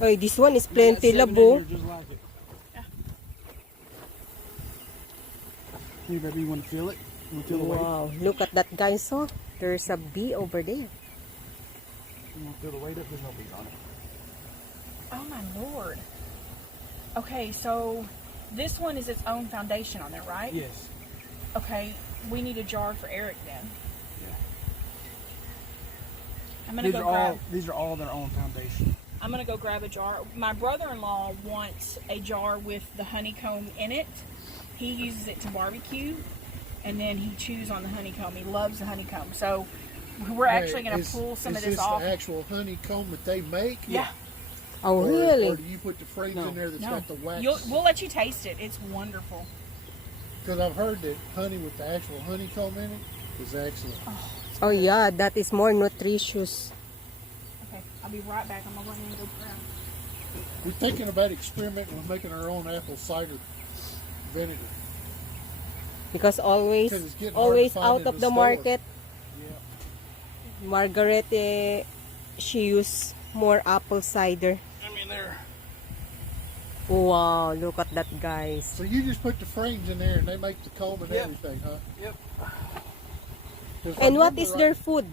Oh, this one is We got plenty 7 in labo. here just like it. Yeah. Here, baby, you want to feel it? You want to feel the weight? Wow, look at that, guys. Oh, there's a bee over there. You want to feel the weight up? There's no bees on it. Oh my lord. Okay, so this one is its own foundation on there, right? Yes. Okay, we need a jar for Eric then. Yeah. I'm gonna go grab. These are all their own foundation. I'm gonna go grab a jar. My brother-in-law wants a jar with the honeycomb in it. He uses it to barbecue, and then he chews on the honeycomb. He loves the honeycomb. So we're actually gonna pull some of this off. Is this the actual honeycomb that they make? Yeah. Oh, really? Or do you put the frames in there that's got the wax? We'll let you taste it. It's wonderful. Because I've heard that honey with the actual honeycomb in it is excellent. Oh, yeah, that is more nutritious. Okay, I'll be right back. I'm gonna go ahead and go grab. We're thinking about experimenting with making our own apple cider vinegar. Because always, 'Cause it's getting hard to find out in of the the store. market, Yeah. Margaret, she use more apple cider. I mean, they're... Wow, look at that, guys. So you just put the frames in there and they make the comb and Yep. everything, huh? Yep. 'Cause if I And what remember is right- their food?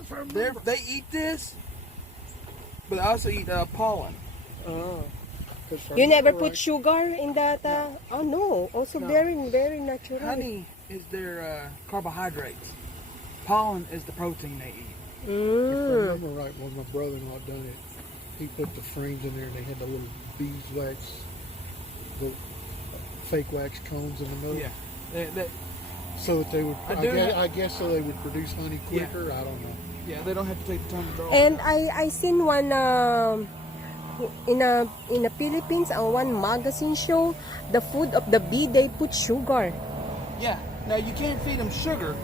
if I remember- They eat this, but they also eat pollen. Oh. 'cause if I You never remember put right- sugar in that? Oh, no. Also No. very, very natural. Honey is their carbohydrates. Pollen is the protein they eat. If I Mm. remember right, when my brother-in-law done it, he put the frames in there and they had the little beeswax, the fake wax cones in the middle. Yeah. So that they would, I I guess so they would produce honey quicker. I don't know. Yeah, they don't have to take the time to draw. And it out. I seen one in the Philippines on one magazine show, the food of the bee, they put sugar. Yeah. Now you can't feed them sugar,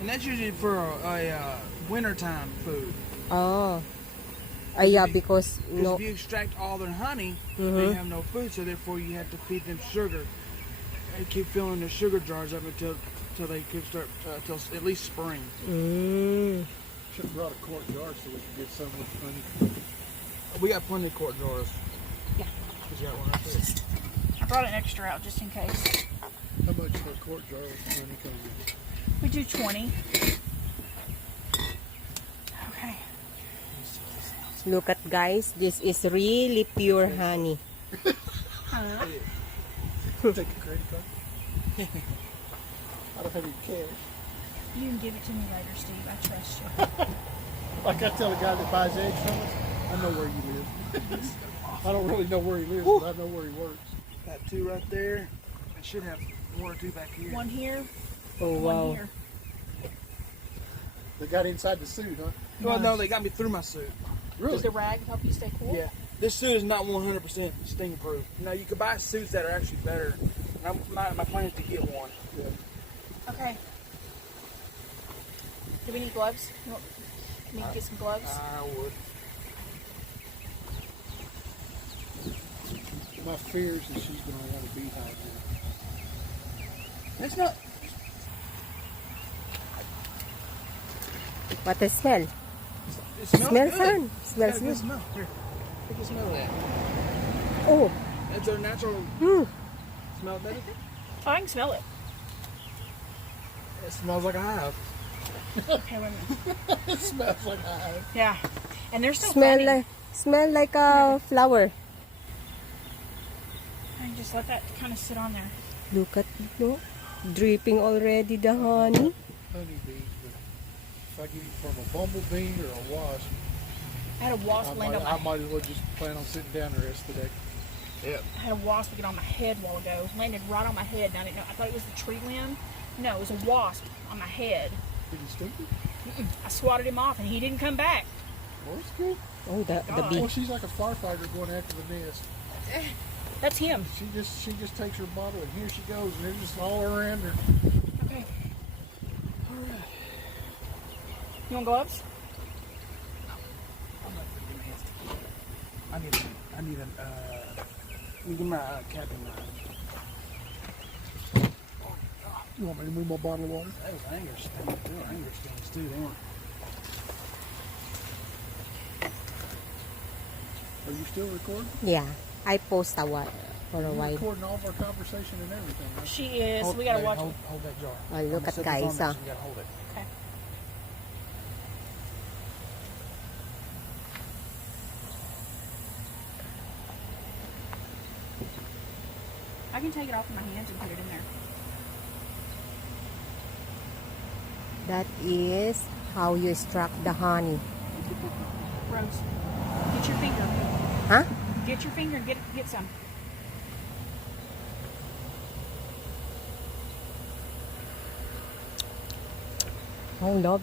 and that's usually for a wintertime food. Oh. Yeah, because Because no. if you extract all their honey, Mhm. they have no food, so therefore you have to feed them sugar and keep filling their sugar jars up until they could start till at least spring. Mm. Should have brought a quart jar so we could get some with honey. We got plenty of quart jars. Yeah. He's got one right there. I brought an extra out just in case. How much for a quart jar of honey come in? We do 20. Okay. Look at, guys, this is really pure honey. Huh? Take a credit card. I don't have any cash. You can give it to me later, Steve. I trust you. Like I tell a guy that buys eggs from us, I know where you live. I don't really know where he lives, but I know where he works. Got 2 right there. I should have 1 or 2 back here. One here, Oh, one wow. here. They got inside the suit, huh? Well, no, they got me through my suit. Really? Does the rag help you stay cool? Yeah. This suit is not 100% sting proof. Now you could buy suits that are actually better. And my plan is to get one. Yeah. Okay. Do we need gloves? Can we get some gloves? I would. My fear is that she's going to want a beehive now. It's not. What the smell? It smells Smells good. fun. Smells Got a good good. smell. Here, take a smell of that. Oh. That's our natural smell, better. Oh, I can smell it. It smells like a hive. Okay, wait a minute. It smells like a hive. Yeah. And they're so funny. Smell like a flower. I just let that kind of sit on there. Look at it, no? Dripping already the honey. Honeybees, but if I get it from a bumblebee or a wasp, I had a wasp land on I my might as well just plan on sitting down the rest of the day. Yep. I had a wasp get on my head a while ago. Landed right on my head. And I didn't know. I thought it was the tree limb. No, it was a wasp on my head. Did he sting you? I swatted him off, and he didn't come back. Well, that's good. Oh, the God. bee. Well, she's like a firefighter going after the nest. That's him. She just takes her bottle and here she goes, and they're just all around her. Okay. All right. You want gloves? I need a, let me get my cap in mind. You want me to move my bottle of water? Those hanger stands, they were hanger stands too, they weren't. Are you still recording? Yeah, I post a while for a You're while. recording all of our conversation and everything. Right? She is. We gotta watch. Hold that jar. Oh, look I'm at gonna set this guys, on there, ah. so you gotta hold it. Okay. I can take it off of my hands and put it in there. That is how you extract the honey. Rose, get your finger. Huh? Get your finger and get some. Oh, love.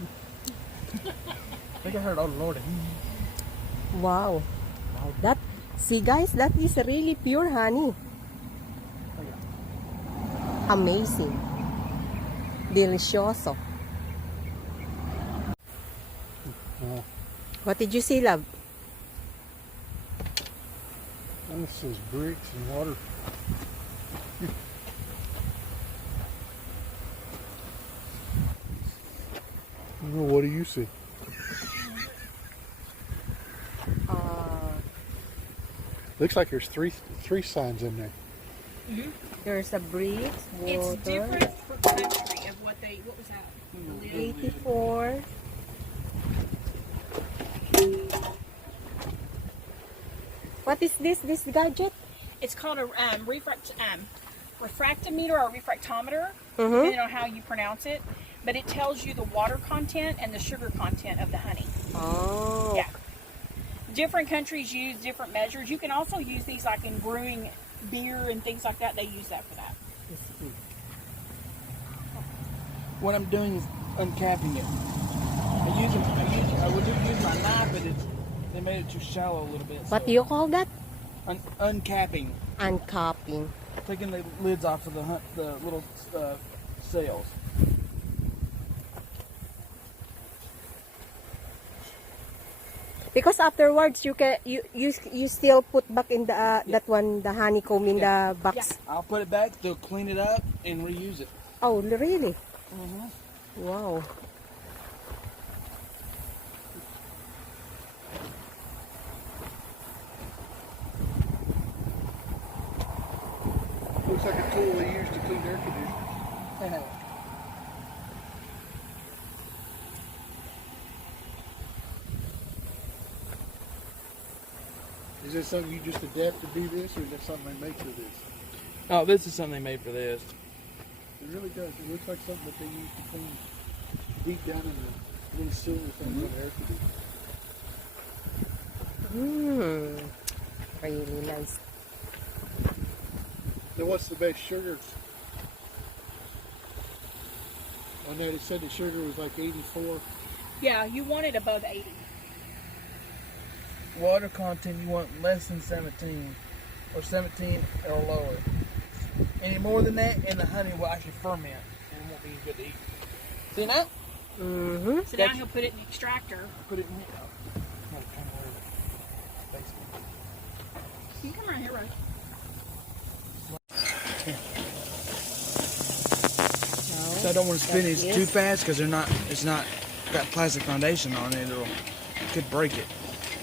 I think I heard, oh Lord. Wow. That, see guys, that is really pure honey. Amazing. Delicioso. Oh, What did you see, love? this is bricks and water. What do you see? Looks like there's three signs in there. There's a bridge, water, It's different per country of what was that? The lid? 84. What is this gadget? It's called a refractometer or refractometer, Mm-hmm. depending on how you pronounce it. But it tells you the water content and the sugar content of the honey. Oh. Yeah. Different countries use different measures. You can also use these like in brewing beer and things like that. They use that for that. What I'm doing is uncapping it. I would use my knife, but they made it too shallow a little bit. What so do you call that? uncapping, Uncapping. taking the lids off of the little sails. Because afterwards you still put back in the that one, the honeycomb in the box. I'll put it back. They'll clean it up and reuse it. Oh, really? Mm-hmm. Wow. Looks like a tool they use to clean air conditioners. Is this something you just adapt to do this, or is that something they make for this? Oh, this is something they made for this. It really does. It looks like something that they use to clean deep down in the little silver things on the air conditioner. Really nice. Now, what's the best sugar? On that, it said the sugar was like 84. Yeah, you want it above 80. Water content, you want less than 17, or 17 or lower. Any more than that, and the honey will actually ferment, and it won't be good to eat. See now? Mm-hmm. So now he'll put it in the extractor. Put it in here. Oh, come over there. You can come around here, Rose. So I don't want to spin it too fast because it's not got plastic foundation on it. It could break it.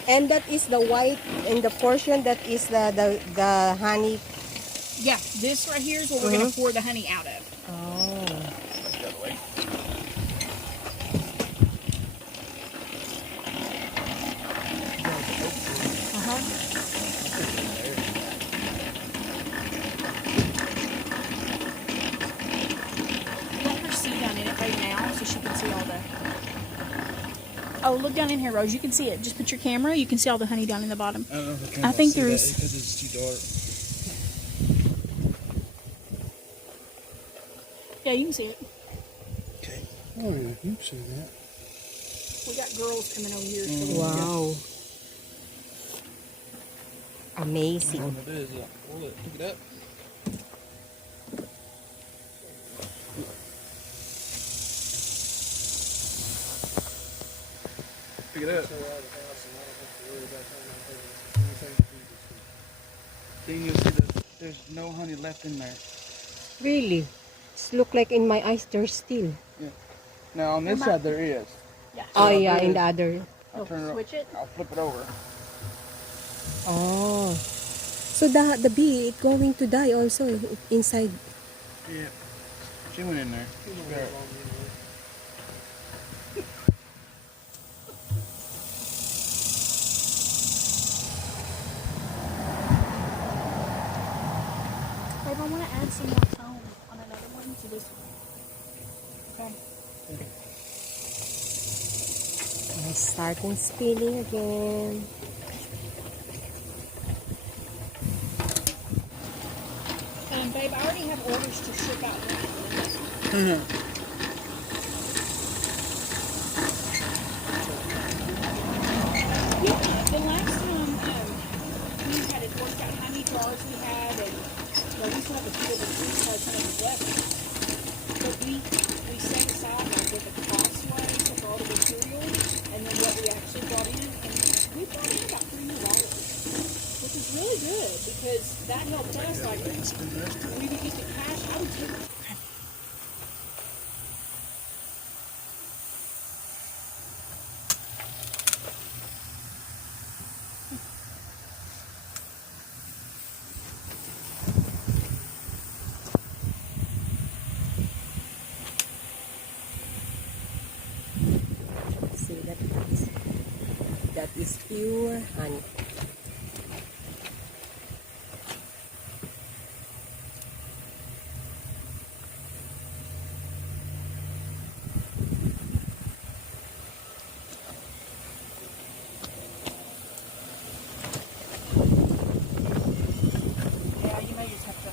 And that is the white, and the portion that is the honey. Yeah, this right here is what we're going to pour the honey out of. Oh. The other way. Let her see down in it right now so she can see all the... Oh, look down in here, Rose. You can see it. Just put your camera. You can see all the honey down in the bottom. I don't know if the I camera think will see there's- that because it's too dark. Yeah, you can see it. Okay. Oh, yeah, you can see that. We got girls coming over here. So Wow. Amazing. What it is, roll it, pick it up. Pick it up. Then you'll see that there's no honey left in there. Really? It's look like in my eyes there's still. Now on this side there is. Yeah. Oh I'll yeah, do in is- the other. I'll turn it. Switch it. I'll flip it over. Oh. So the bee it going to die also inside. Yeah. She went in there. You don't Got have it. long anyway. Babe, I want to add some more tone on another one to this one. Okay. And starting spinning again. And babe, I already have orders to ship out now. Yeah, the last time we had it worked out how many jars we had, and well, we still have a few of the fruit cards some of them left. But we set aside like what the cost was for all the material, and then what we actually brought in, and we brought in about $300, which is really good because that helped us. Like we would get the cash, I would take. See that is pure honey. Yeah, you may just have to.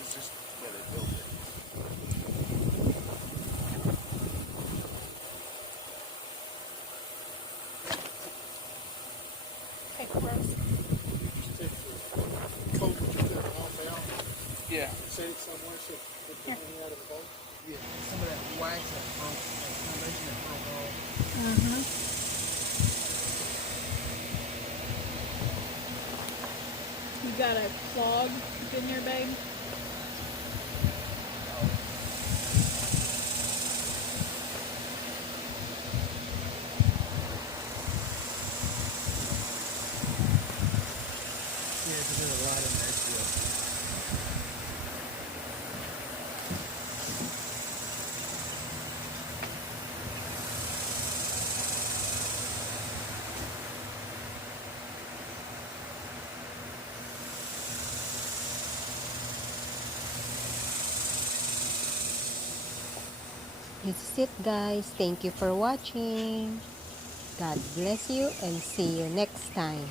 It's just where they built it. Okay, gross. Just take the coat that you got off out, Yeah. set it somewhere so put the honey out of the bowl. Yeah. Some of that wax that broke, that foundation that broke off. Mm-hmm. You got a clog in there, babe? Yeah, because there's a lot in there still. This is it, guys. Thank you for watching. God bless you and see you next time.